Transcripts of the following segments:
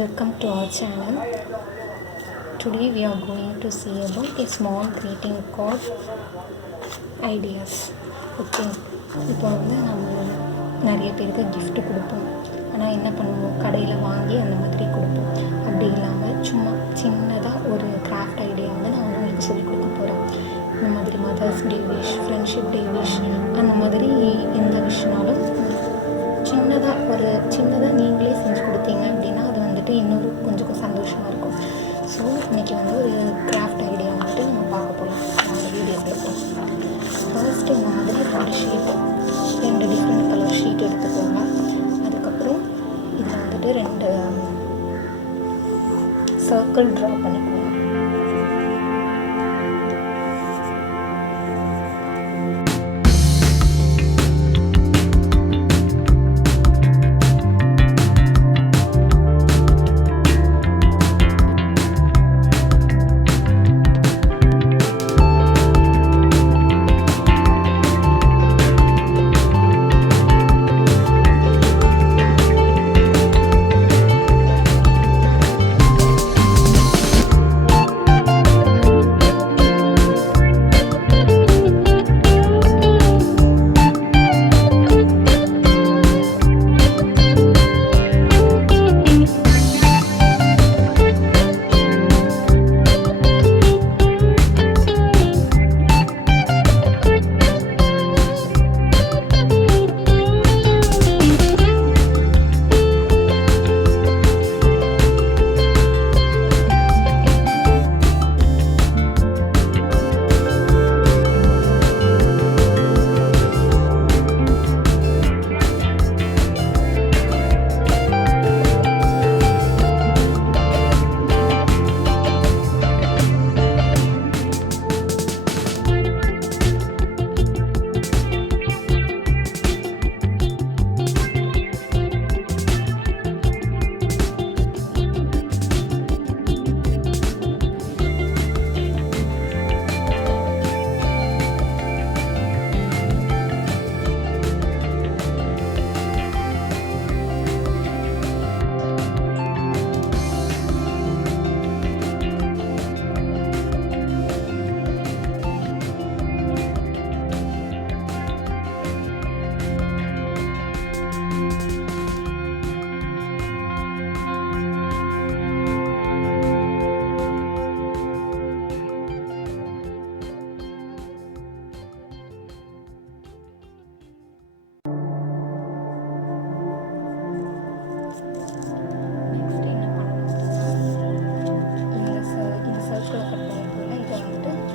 Welcome to our channel. Today we are going to see about a small greeting card ideas. Okay, இப்போ நம்ம நிறைய பேருக்கு gift கொடுப்போம். ஆனால் என்ன பண்ணுவோம், கடையில் வாங்கி அந்த மாதிரி கொடுப்போம். அப்படி இல்லாமல் சும்மா சின்னதாக ஒரு கிராஃப்ட் ஐடியா நான் உங்களுக்கு சொல்லிக் கொடுக்க போகிறேன். இந்த மாதிரி mother's day wish, friendship day wish, அந்த மாதிரி எந்த விஷனாலும் சின்னதாக நீங்களே செஞ்சு கொடுத்தீங்க அப்படின்னா அது வந்துட்டு இன்னொரு கொஞ்சம் சந்தோஷமாக இருக்கும். ஸோ இன்றைக்கி ஒரு கிராஃப்ட் ஐடியா நம்ம பார்க்க போகலாம். அந்த வீடியோ எடுப்போம். ஃபர்ஸ்ட்டு இந்த மாதிரி 2 ஷீட், 2 டிஃப்ரெண்ட் கலர் ஷீட் எடுத்துக்கோங்க. அதுக்கப்புறம் இதில் 2 சர்க்கிள் ட்ரா பண்ணிக்கோங்க.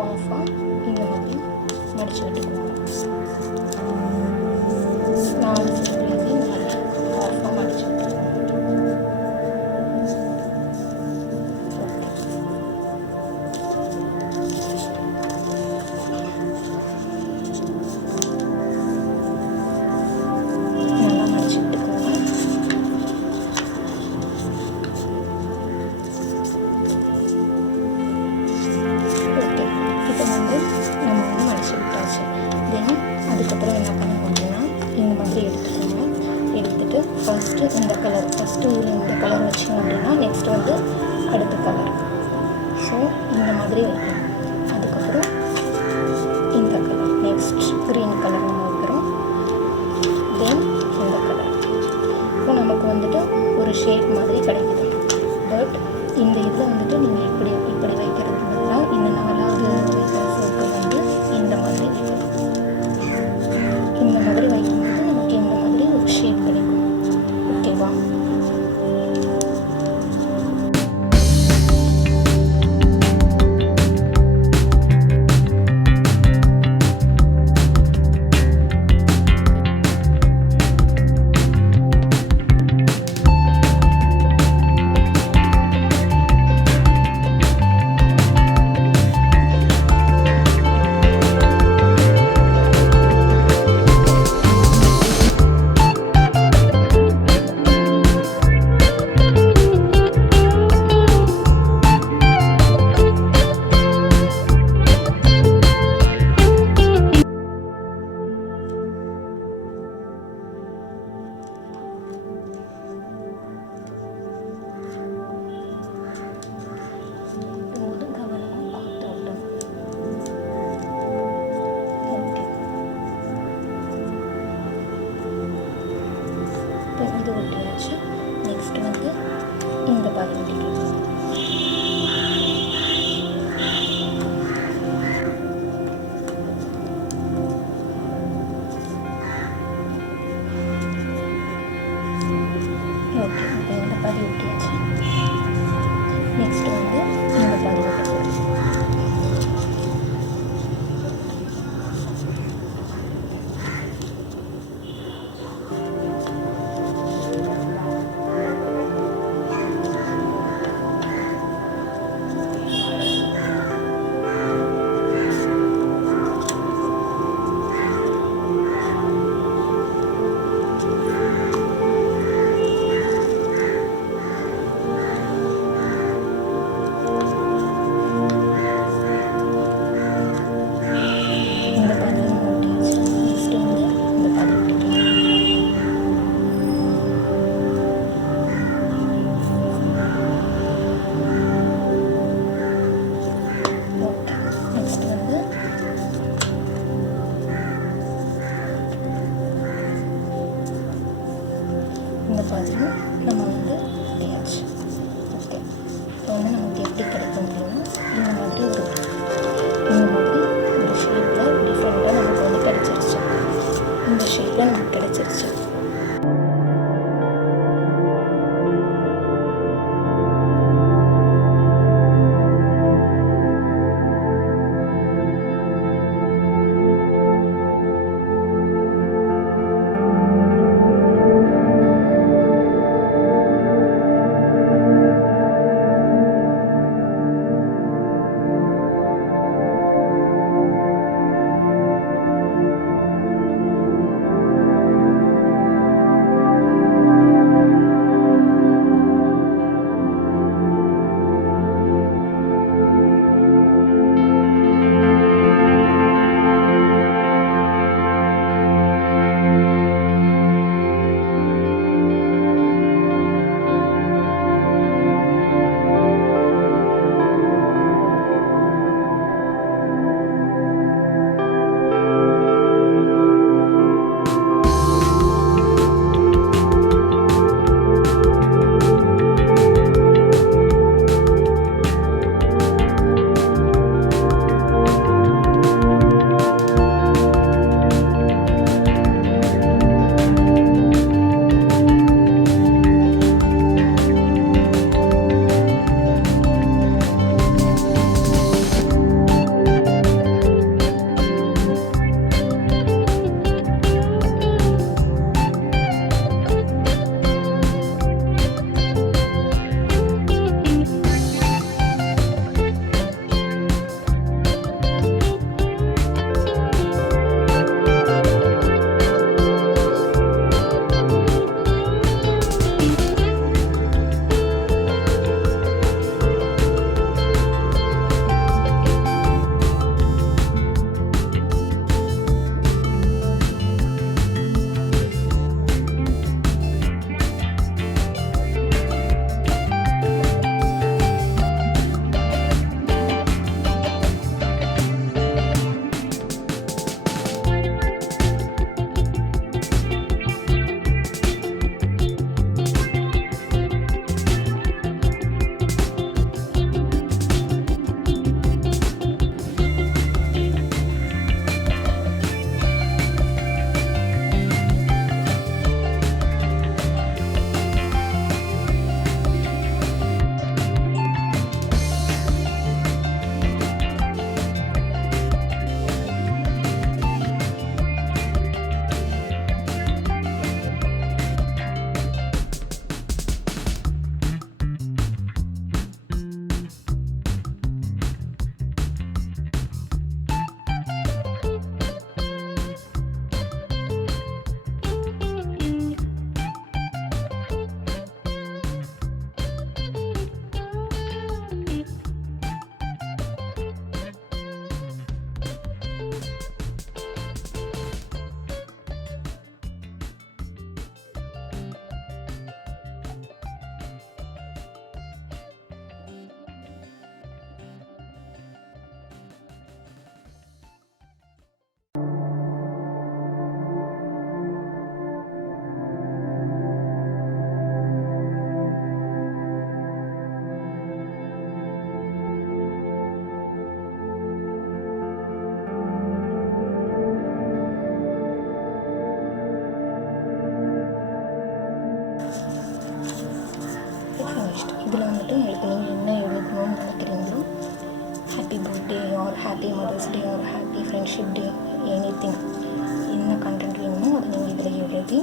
ஆஃபாக இந்த மாதிரி மடிச்சு விட்டுக்கோங்க. 4 சைட்லேருந்து இந்த மாதிரி ஆஃபாக மடிச்சு விட்டுக்கோங்க. நல்லா மடிச்சு விட்டுக்கோங்க. நம்ம மடிச்சு விட்டாச்சு. தென் அதுக்கப்புறம் என்ன பண்ணணும் அப்படின்னா இந்த மாதிரி எடுத்துக்கோங்க. எடுத்துகிட்டு ஃபஸ்ட்டு இந்த கலர் வச்சிங்க அப்படின்னா நெக்ஸ்ட் அடுத்த கலர். ஸோ இந்த மாதிரி வைக்கணும். அதுக்கப்புறம் இந்த கலர், நெக்ஸ்ட் க்ரீன் கலர் நம்ம வைக்கிறோம். தென் இந்த கலர். இப்போ நமக்கு ஒரு ஷேப் மாதிரி கிடைக்குது. பட் இந்த இதில் நீங்கள் இப்படி வைக்கிறது பதிலாக இந்த 4வது வைக்கிற சர்க்கிள் இந்த மாதிரி வைக்கணும். இந்த மாதிரி வைக்கும்போது நமக்கு இந்த மாதிரி ஒரு ஷேப் கிடைக்கும். ஓகேவா? ஒட்டியாச்சு. நெக்ஸ்ட் வந்து இந்த பாதி ஒட்டிக்கலாம். ஓகே, இப்போ இந்த பாதி ஒட்டியாச்சு. நெக்ஸ்ட் வந்து இந்த பாதி ஒட்ட போகிறோம். இந்த பாதியும் ஒட்டியாச்சு. நெக்ஸ்ட் வந்து இந்த பாதி ஒட்டிக்கலாம். ஓகே, நெக்ஸ்ட் வந்து இந்த பாதியும் நம்ம வந்து ஒட்டியாச்சு. ஓகே, இப்போ வந்து நமக்கு எப்படி கிடைக்கும் அப்படின்னா இந்த மாதிரி ஒரு ஷேப்பில் டிஃப்ரெண்ட்டாக நமக்கு வந்து கிடச்சிருச்சு. இந்த ஷேப்பில் நமக்கு கிடச்சிருச்சு. இதில் வந்துட்டு உங்களுக்கு நீங்கள் என்ன எழுதணும்னு நினைக்கிறீங்களோ, happy birthday are happy mother's day are happy friendship day, anything, என்ன கண்டென்ட் வேணுமோ அதை நீங்கள் இதில் எழுதி,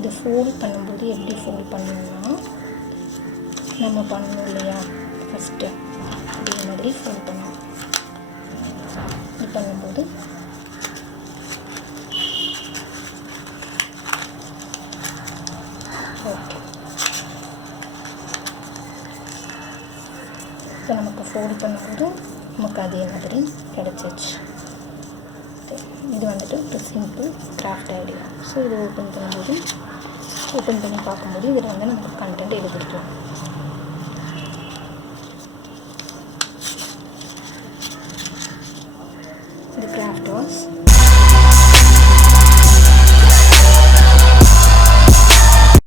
இதை ஃபோல்ட் பண்ணும்போது எப்படி ஃபோல்ட் பண்ணணும்னா, நம்ம பண்ணணும் இல்லையா ஃபஸ்ட்டு, அதே மாதிரி ஃபோல்ட் பண்ணணும். இது பண்ணும்போது ஓகே, இப்போ நமக்கு ஃபோல்ட் பண்ணும்போது நமக்கு அதே மாதிரி கிடச்சிச்சு. இது வந்துட்டு ஒரு சிம்பிள் கிராஃப்ட் ஐடியா. ஸோ இதை ஓப்பன் பண்ணி பார்க்கும்போது இதில் வந்து நமக்கு கண்டென்ட் எழுதிருக்கலாம்.